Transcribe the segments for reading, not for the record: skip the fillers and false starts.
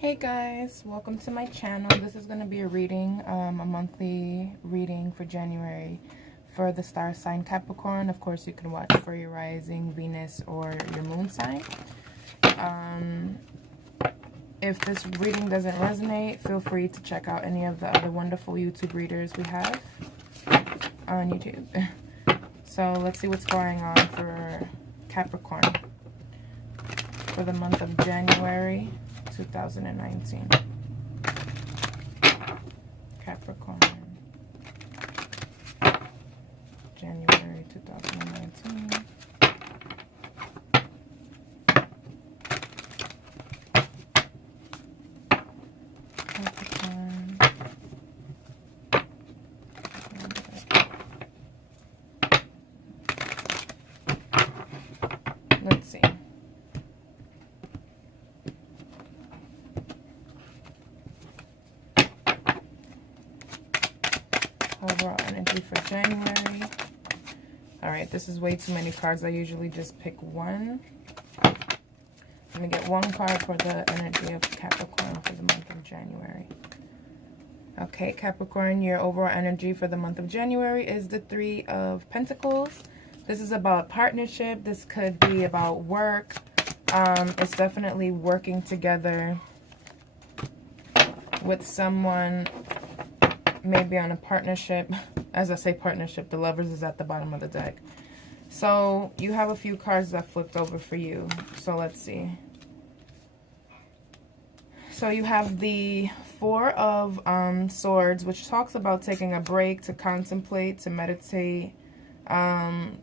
Hey guys, welcome to my channel. This is going to be a reading, a monthly reading for January for the star sign Capricorn. Of course, you can watch for your rising, Venus, or your moon sign. If this reading doesn't resonate, feel free to check out any of the other wonderful YouTube readers we have on YouTube. So let's see what's going on for Capricorn for the month of January 2019. Capricorn, January 2019. Capricorn. Let's see. Overall energy for January. Alright, this is way too many cards. I usually just pick one. I'm going to get one card for the energy of Capricorn for the month of January. Okay, Capricorn, your overall energy for the month of January is the Three of Pentacles. This is about partnership. This could be about work. It's definitely working together with someone, maybe on a partnership. As I say partnership, the Lovers is at the bottom of the deck. So you have a few cards that flipped over for you. So let's see. So you have the Four of Swords, which talks about taking a break, to contemplate, to meditate,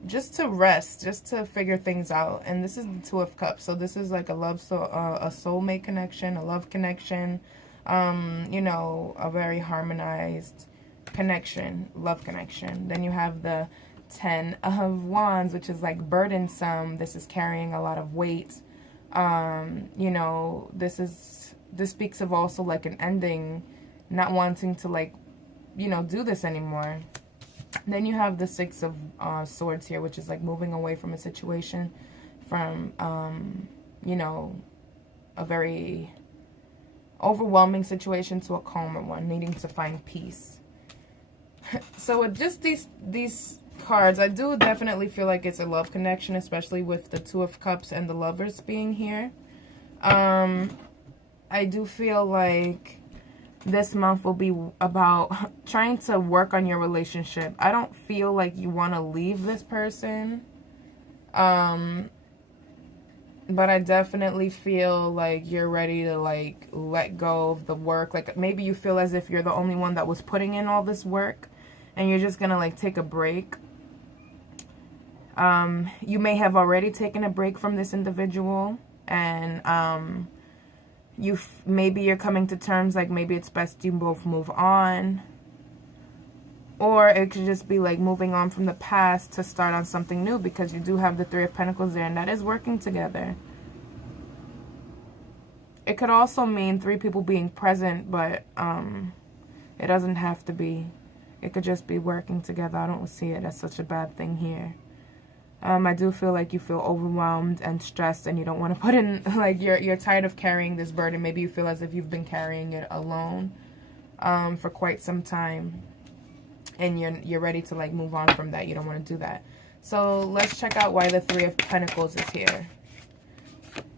just to rest, just to figure things out. And this is the Two of Cups. So this is like a soulmate connection, a love connection. You know, a very harmonized connection, love connection. Then you have the Ten of Wands, which is like burdensome. This is carrying a lot of weight. You know, this speaks of also like an ending, not wanting to, like, you know, do this anymore. Then you have the Six of Swords here, which is like moving away from a situation, from you know, a very overwhelming situation to a calmer one, needing to find peace. So with just these cards, I do definitely feel like it's a love connection, especially with the Two of Cups and the Lovers being here. I do feel like this month will be about trying to work on your relationship. I don't feel like you want to leave this person. But I definitely feel like you're ready to, like, let go of the work. Like, maybe you feel as if you're the only one that was putting in all this work, and you're just going to, like, take a break. You may have already taken a break from this individual, and maybe you're coming to terms, like, maybe it's best you both move on. Or it could just be like moving on from the past to start on something new, because you do have the Three of Pentacles there, and that is working together. It could also mean three people being present, but it doesn't have to be. It could just be working together. I don't see it as such a bad thing here. I do feel like you feel overwhelmed and stressed, and you don't want to put in, like, you're tired of carrying this burden. Maybe you feel as if you've been carrying it alone for quite some time. And you're ready to, like, move on from that. You don't want to do that. So let's check out why the Three of Pentacles is here.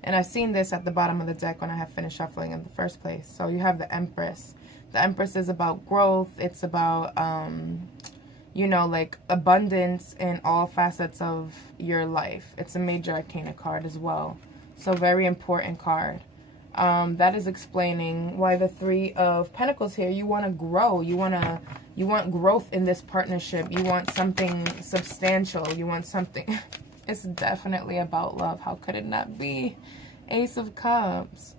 And I've seen this at the bottom of the deck when I have finished shuffling in the first place. So you have the Empress. The Empress is about growth. It's about, you know, like, abundance in all facets of your life. It's a major arcana card as well. So very important card. That is explaining why the Three of Pentacles here. You want to grow. You want growth in this partnership. You want something substantial. You want something. It's definitely about love. How could it not be? Ace of Cups.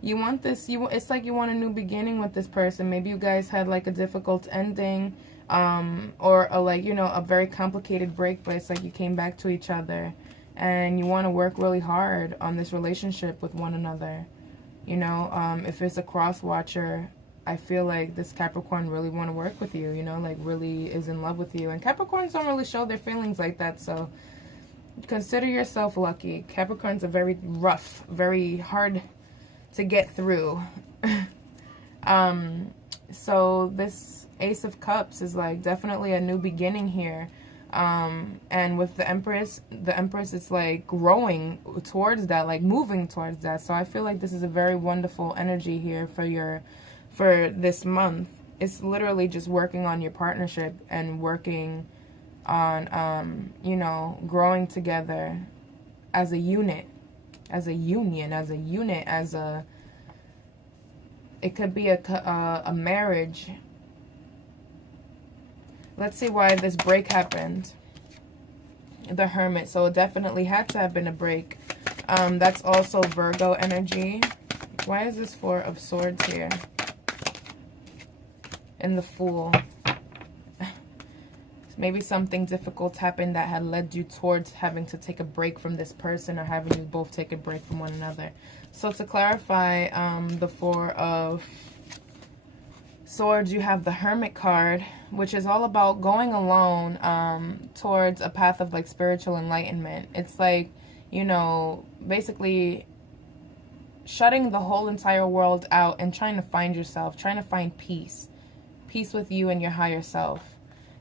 You want this. It's like you want a new beginning with this person. Maybe you guys had, like, a difficult ending, or like, you know, a very complicated break, but it's like you came back to each other, and you want to work really hard on this relationship with one another. You know, if it's a cross watcher, I feel like this Capricorn really want to work with you, you know, like really is in love with you. And Capricorns don't really show their feelings like that, so consider yourself lucky. Capricorns are very rough, very hard to get through. So this Ace of Cups is like definitely a new beginning here. And with the Empress is like growing towards that, like moving towards that. So I feel like this is a very wonderful energy here for this month. It's literally just working on your partnership and working on, you know, growing together as a unit, as a union, as a unit, as a, it could be a marriage. Let's see why this break happened. The Hermit. So it definitely had to have been a break. That's also Virgo energy. Why is this Four of Swords here? And the Fool. Maybe something difficult happened that had led you towards having to take a break from this person, or having you both take a break from one another. So to clarify, the Four of Swords, you have the Hermit card, which is all about going alone towards a path of like spiritual enlightenment. It's like, you know, basically shutting the whole entire world out and trying to find yourself, trying to find peace with you and your higher self.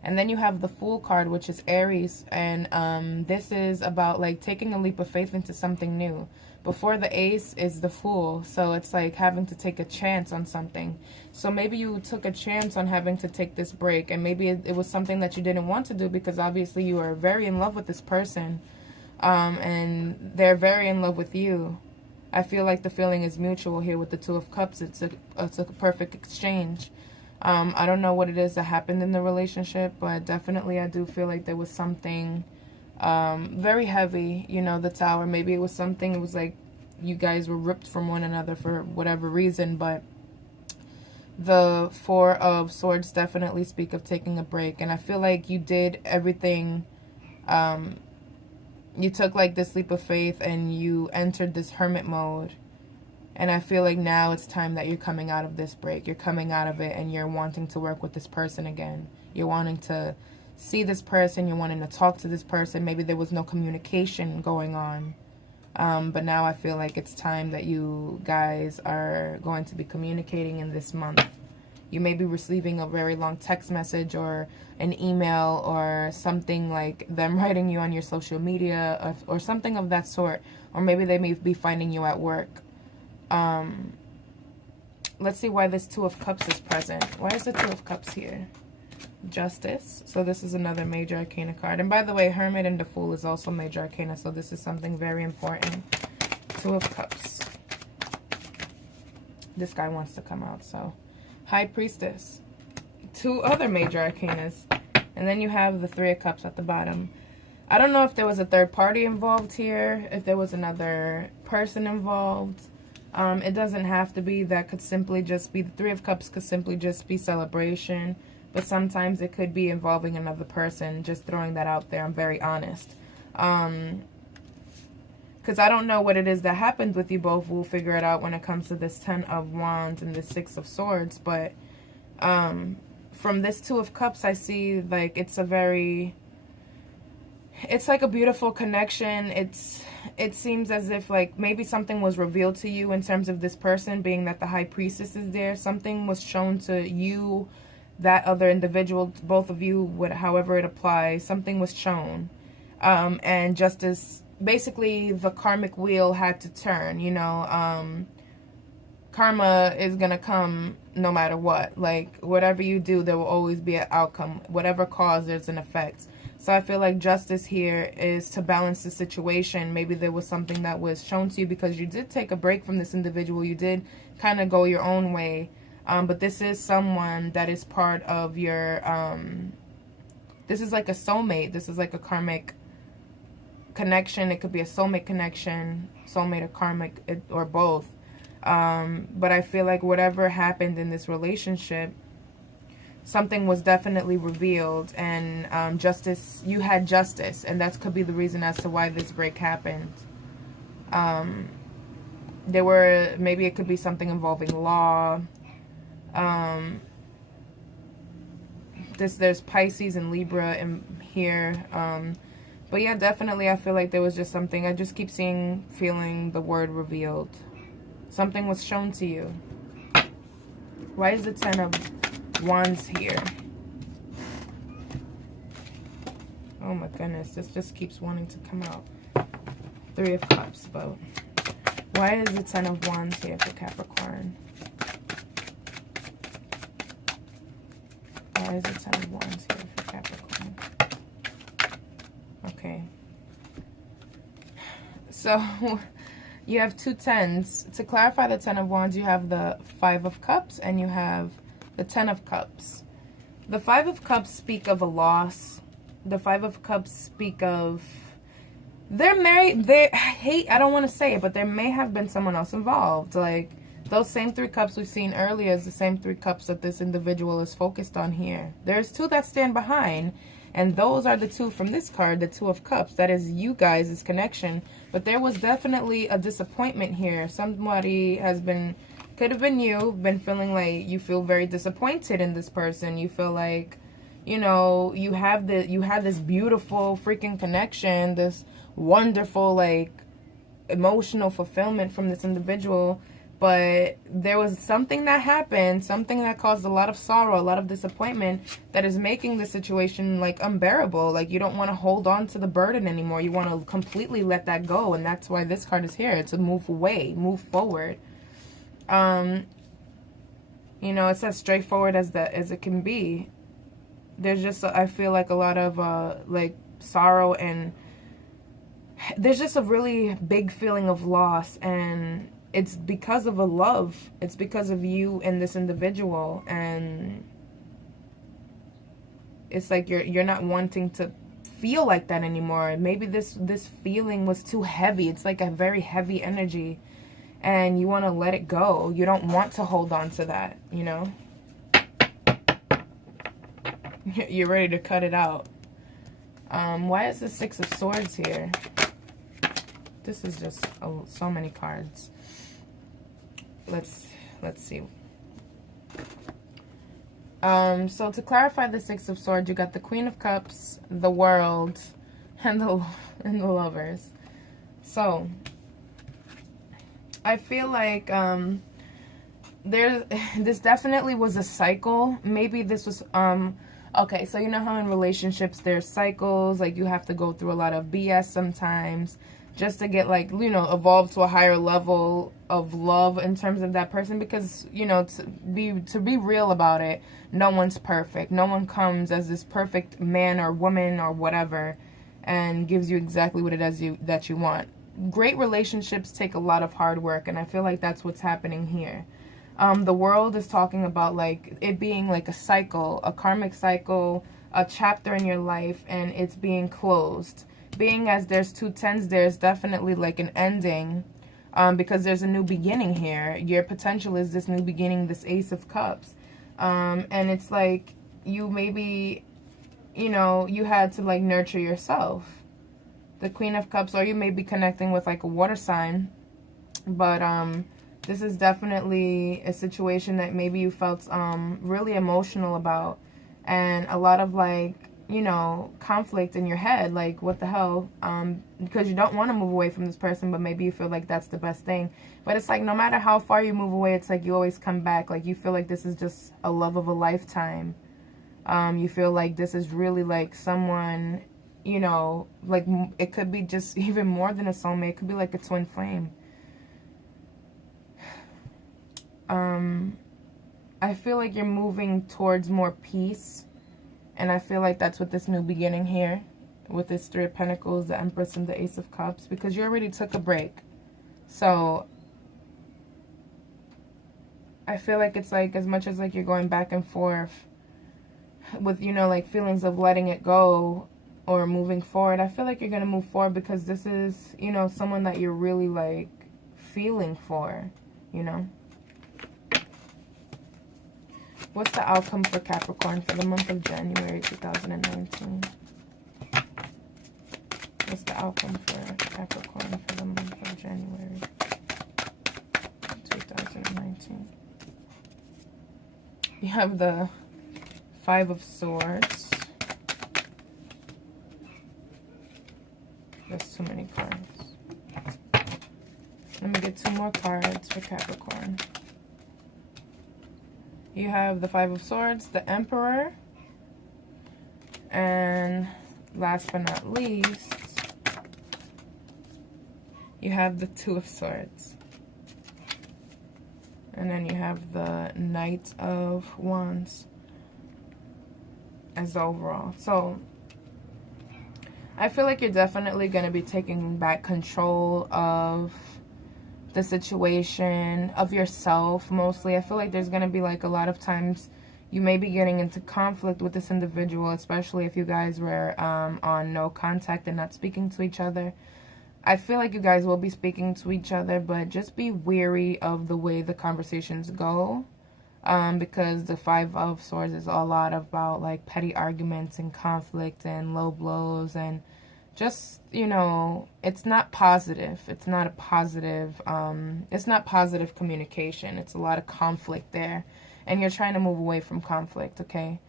And then you have the Fool card, which is Aries, and this is about like taking a leap of faith into something new. Before the Ace is the Fool, so it's like having to take a chance on something. So maybe you took a chance on having to take this break, and maybe it was something that you didn't want to do because obviously you are very in love with this person, and they're very in love with you. I feel like the feeling is mutual here with the Two of Cups. It's a perfect exchange. I don't know what it is that happened in the relationship, but definitely I do feel like there was something very heavy, you know, the Tower. Maybe it was something, it was like you guys were ripped from one another for whatever reason, but the Four of Swords definitely speak of taking a break. And I feel like you did everything, you took like this leap of faith and you entered this hermit mode. And I feel like now it's time that you're coming out of this break. You're coming out of it and you're wanting to work with this person again. You're wanting to see this person. You're wanting to talk to this person. Maybe there was no communication going on. But now I feel like it's time that you guys are going to be communicating in this month. You may be receiving a very long text message or an email or something, like them writing you on your social media or something of that sort. Or maybe they may be finding you at work. Let's see why this Two of Cups is present. Why is the Two of Cups here? Justice. So this is another major arcana card. And by the way, Hermit and the Fool is also major arcana. So this is something very important. Two of Cups. This guy wants to come out. So High Priestess. Two other major arcanas. And then you have the Three of Cups at the bottom. I don't know if there was a third party involved here. If there was another person involved. It doesn't have to be. That could simply just be, the Three of Cups could simply just be celebration. But sometimes it could be involving another person. Just throwing that out there. I'm very honest. Because I don't know what it is that happened with you both. We'll figure it out when it comes to this Ten of Wands and the Six of Swords. But from this Two of Cups, I see like it's a very... It's like a beautiful connection. It seems as if like maybe something was revealed to you in terms of this person, being that the High Priestess is there. Something was shown to you, that other individual, both of you, however it applies. Something was shown. And justice, basically the karmic wheel had to turn, you know. Karma is going to come no matter what. Like whatever you do, there will always be an outcome. Whatever cause, there's an effect. So I feel like justice here is to balance the situation. Maybe there was something that was shown to you because you did take a break from this individual. You did kind of go your own way. But this is someone that is part of your... this is like a soulmate. This is like a karmic connection. It could be a soulmate connection, soulmate or karmic, or both. But I feel like whatever happened in this relationship, something was definitely revealed, and justice, you had justice, and that could be the reason as to why this break happened. Maybe it could be something involving law. There's Pisces and Libra in here. But yeah, definitely I feel like there was just something. I just keep feeling the word revealed. Something was shown to you. Why is the Ten of Wands here? Oh my goodness, this just keeps wanting to come out. Three of Cups, but why is the Ten of Wands here for Capricorn? Why is the Ten of Wands here for Capricorn? Okay. So, you have two tens. To clarify the Ten of Wands, you have the Five of Cups and you have the Ten of Cups. The Five of Cups speak of a loss. The Five of Cups speak of... they're married. I don't want to say it, but there may have been someone else involved. Like, those same three cups we've seen earlier is the same three cups that this individual is focused on here. There's two that stand behind, and those are the two from this card, the Two of Cups. That is you guys' connection. But there was definitely a disappointment here. Somebody has been, could have been you, been feeling like you feel very disappointed in this person. You feel like, you know, you have this beautiful freaking connection, this wonderful, like, emotional fulfillment from this individual, but there was something that happened, something that caused a lot of sorrow, a lot of disappointment, that is making the situation, like, unbearable. Like, you don't want to hold on to the burden anymore. You want to completely let that go, and that's why this card is here, to move away, move forward. You know, it's as straightforward as it can be. There's just, I feel like, a lot of, like, sorrow, and there's just a really big feeling of loss, and it's because of a love. It's because of you and this individual, and it's like you're not wanting to feel like that anymore. Maybe this feeling was too heavy. It's like a very heavy energy, and you want to let it go. You don't want to hold on to that, you know? You're ready to cut it out. Why is the Six of Swords here? This is just so many cards. Let's see. So to clarify the Six of Swords, you got the Queen of Cups, the World, and the Lovers. So I feel like this definitely was a cycle. Maybe this was okay, so you know how in relationships there's cycles, like you have to go through a lot of BS sometimes just to get, like, you know, evolve to a higher level of love in terms of that person, because, you know, to be real about it, no one's perfect. No one comes as this perfect man or woman or whatever and gives you exactly what it is that you want. Great relationships take a lot of hard work, and I feel like that's what's happening here. The World is talking about, like, it being like a cycle, a karmic cycle, a chapter in your life, and it's being closed. Being as there's two tens, there's definitely like an ending, because there's a new beginning here. Your potential is this new beginning, this Ace of Cups. And it's like you maybe, you know, you had to, like, nurture yourself. The Queen of Cups, or you may be connecting with, like, a water sign, but this is definitely a situation that maybe you felt really emotional about, and a lot of, like, you know, conflict in your head, like, what the hell, because you don't want to move away from this person, but maybe you feel like that's the best thing. But it's like, no matter how far you move away, it's like you always come back. Like, you feel like this is just a love of a lifetime. You feel like this is really, like, someone, you know, like, it could be just even more than a soulmate. It could be like a twin flame. I feel like you're moving towards more peace. And I feel like that's with this new beginning here, with this Three of Pentacles, the Empress, and the Ace of Cups, because you already took a break. So I feel like it's like, as much as like you're going back and forth with, you know, like feelings of letting it go or moving forward, I feel like you're going to move forward because this is, you know, someone that you're really, like, feeling for, you know. What's the outcome for Capricorn for the month of January 2019? What's the outcome for Capricorn for the month of January 2019? You have the Five of Swords. There's too many cards. Let me get two more cards for Capricorn. You have the Five of Swords, the Emperor, and last but not least, you have the Two of Swords. And then you have the Knight of Wands as the overall. So I feel like you're definitely going to be taking back control of the situation, of yourself mostly. I feel like there's going to be like a lot of times you may be getting into conflict with this individual, especially if you guys were on no contact and not speaking to each other. I feel like you guys will be speaking to each other, but just be wary of the way the conversations go. Because the Five of Swords is a lot about like petty arguments and conflict and low blows and just, you know, it's not positive. It's not a positive, it's not positive communication. It's a lot of conflict there. And you're trying to move away from conflict, okay?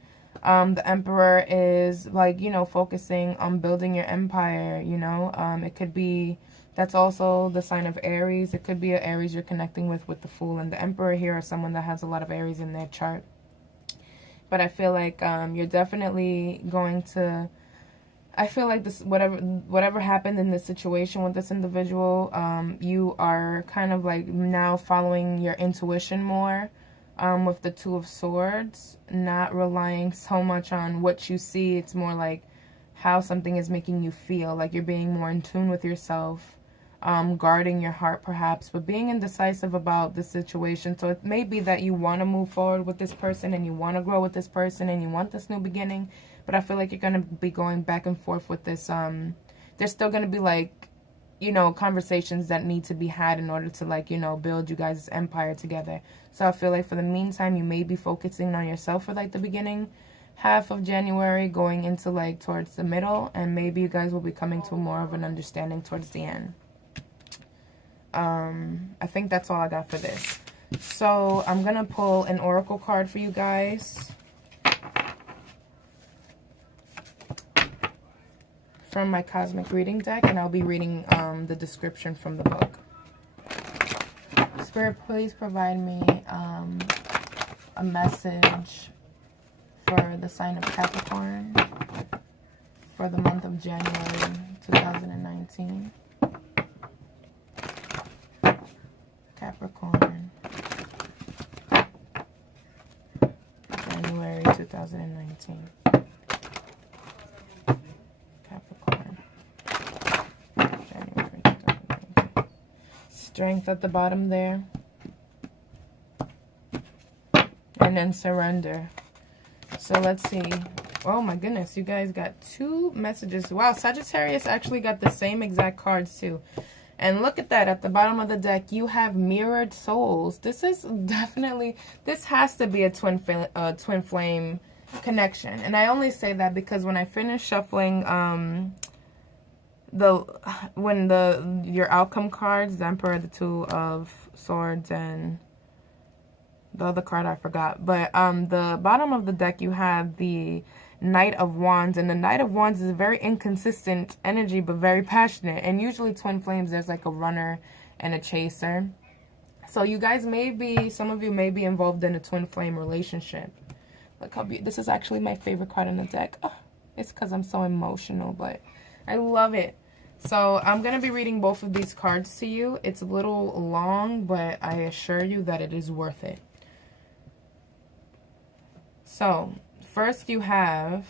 The Emperor is like, you know, focusing on building your empire, you know. It could be, that's also the sign of Aries. It could be an Aries you're connecting with the Fool. And the Emperor here is someone that has a lot of Aries in their chart. But I feel like you're definitely going to, I feel like this, whatever happened in this situation with this individual, you are kind of like now following your intuition more. With the Two of Swords, not relying so much on what you see. It's more like how something is making you feel, like you're being more in tune with yourself, guarding your heart perhaps, but being indecisive about the situation. So it may be that you want to move forward with this person and you want to grow with this person and you want this new beginning, but I feel like you're going to be going back and forth with this. There's still going to be like, you know, conversations that need to be had in order to, like, you know, build you guys' empire together. So I feel like for the meantime, you may be focusing on yourself for like the beginning half of January, going into like towards the middle, and maybe you guys will be coming to more of an understanding towards the end. I think that's all I got for this. So I'm gonna pull an oracle card for you guys from my cosmic reading deck, and I'll be reading the description from the book. Spirit, please provide me a message for the sign of Capricorn for the month of January 2019. Capricorn, January 2019. Capricorn, January 2019. Strength at the bottom there. And then surrender. So let's see. Oh my goodness, you guys got two messages. Wow, Sagittarius actually got the same exact cards too. And look at that, at the bottom of the deck, you have mirrored souls. This is definitely, this has to be a twin flame connection. And I only say that because when I finished shuffling your outcome cards, the Emperor, the Two of Swords, and the other card I forgot. But the bottom of the deck, you have the Knight of Wands, and the Knight of Wands is a very inconsistent energy but very passionate. And usually twin flames, there's like a runner and a chaser. So you guys may be, some of you may be involved in a twin flame relationship. Look how beautiful. This is actually my favorite card in the deck. Oh, it's because I'm so emotional, but I love it. So I'm going to be reading both of these cards to you. It's a little long, but I assure you that it is worth it. So first you have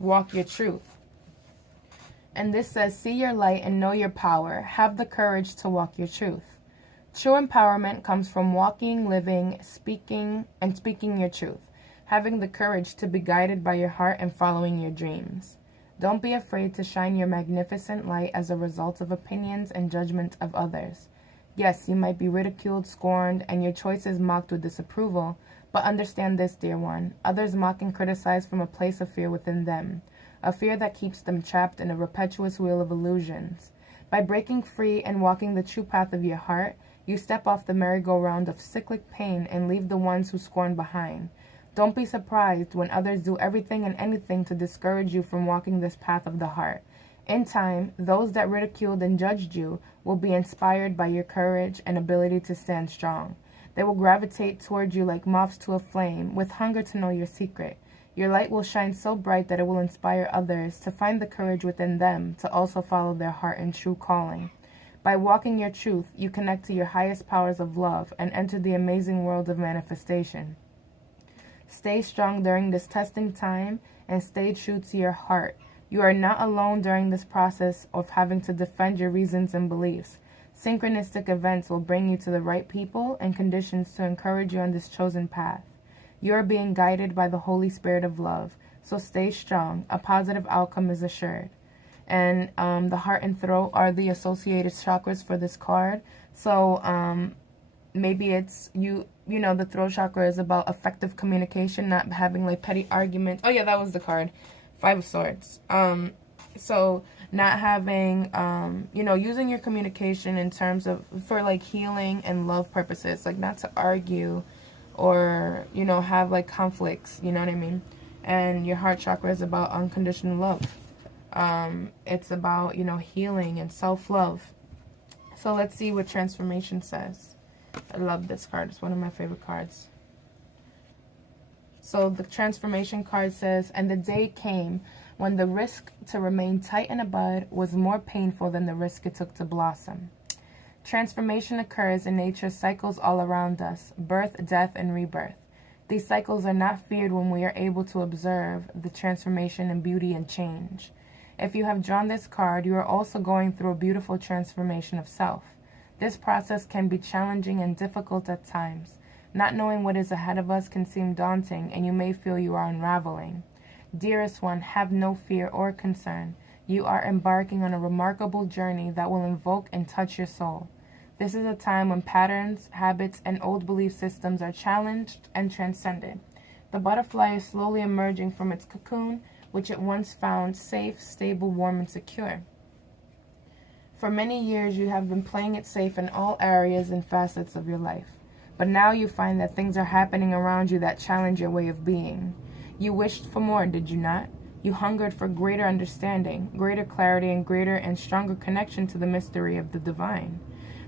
Walk Your Truth. And this says, see your light and know your power. Have the courage to walk your truth. True empowerment comes from walking, living, speaking your truth. Having the courage to be guided by your heart and following your dreams. Don't be afraid to shine your magnificent light as a result of opinions and judgment of others. Yes, you might be ridiculed, scorned, and your choices mocked with disapproval. But understand this, dear one. Others mock and criticize from a place of fear within them. A fear that keeps them trapped in a repetitious wheel of illusions. By breaking free and walking the true path of your heart, you step off the merry-go-round of cyclic pain and leave the ones who scorn behind. Don't be surprised when others do everything and anything to discourage you from walking this path of the heart. In time, those that ridiculed and judged you will be inspired by your courage and ability to stand strong. They will gravitate toward you like moths to a flame, with hunger to know your secret. Your light will shine so bright that it will inspire others to find the courage within them to also follow their heart and true calling. By walking your truth, you connect to your highest powers of love and enter the amazing world of manifestation. Stay strong during this testing time and stay true to your heart. You are not alone during this process of having to defend your reasons and beliefs. Synchronistic events will bring you to the right people and conditions to encourage you on this chosen path. You are being guided by the Holy Spirit of love, so stay strong. A positive outcome is assured. And the heart and throat are the associated chakras for this card. So maybe it's you know, the throat chakra is about effective communication, not having like petty arguments. Oh yeah, that was the card. 5 of Swords. So not having, you know, using your communication in terms of, for like healing and love purposes, like not to argue or, you know, have like conflicts, you know what I mean? And your heart chakra is about unconditional love. It's about, you know, healing and self-love. So let's see what transformation says. I love this card. It's one of my favorite cards. So the transformation card says, and the day came when the risk to remain tight in a bud was more painful than the risk it took to blossom. Transformation occurs in nature's cycles all around us, birth, death, and rebirth. These cycles are not feared when we are able to observe the transformation and beauty and change. If you have drawn this card, you are also going through a beautiful transformation of self. This process can be challenging and difficult at times. Not knowing what is ahead of us can seem daunting, and you may feel you are unraveling. Dearest one, have no fear or concern. You are embarking on a remarkable journey that will invoke and touch your soul. This is a time when patterns, habits, and old belief systems are challenged and transcended. The butterfly is slowly emerging from its cocoon, which it once found safe, stable, warm, and secure. For many years, you have been playing it safe in all areas and facets of your life. But now you find that things are happening around you that challenge your way of being. You wished for more, did you not? You hungered for greater understanding, greater clarity, and greater and stronger connection to the mystery of the divine.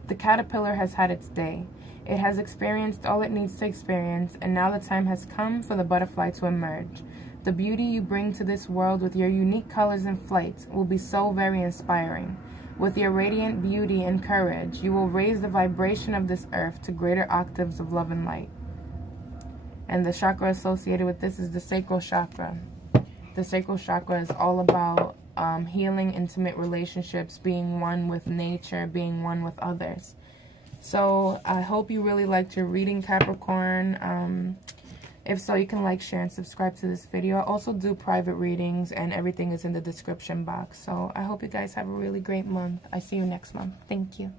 The caterpillar has had its day. It has experienced all it needs to experience, and now the time has come for the butterfly to emerge. The beauty you bring to this world with your unique colors and flights will be so very inspiring. With your radiant beauty and courage, you will raise the vibration of this earth to greater octaves of love and light. And the chakra associated with this is the sacral chakra. The sacral chakra is all about healing intimate relationships, being one with nature, being one with others. So I hope you really liked your reading, Capricorn. If so, you can like, share, and subscribe to this video. I also do private readings, and everything is in the description box. So I hope you guys have a really great month. I see you next month. Thank you.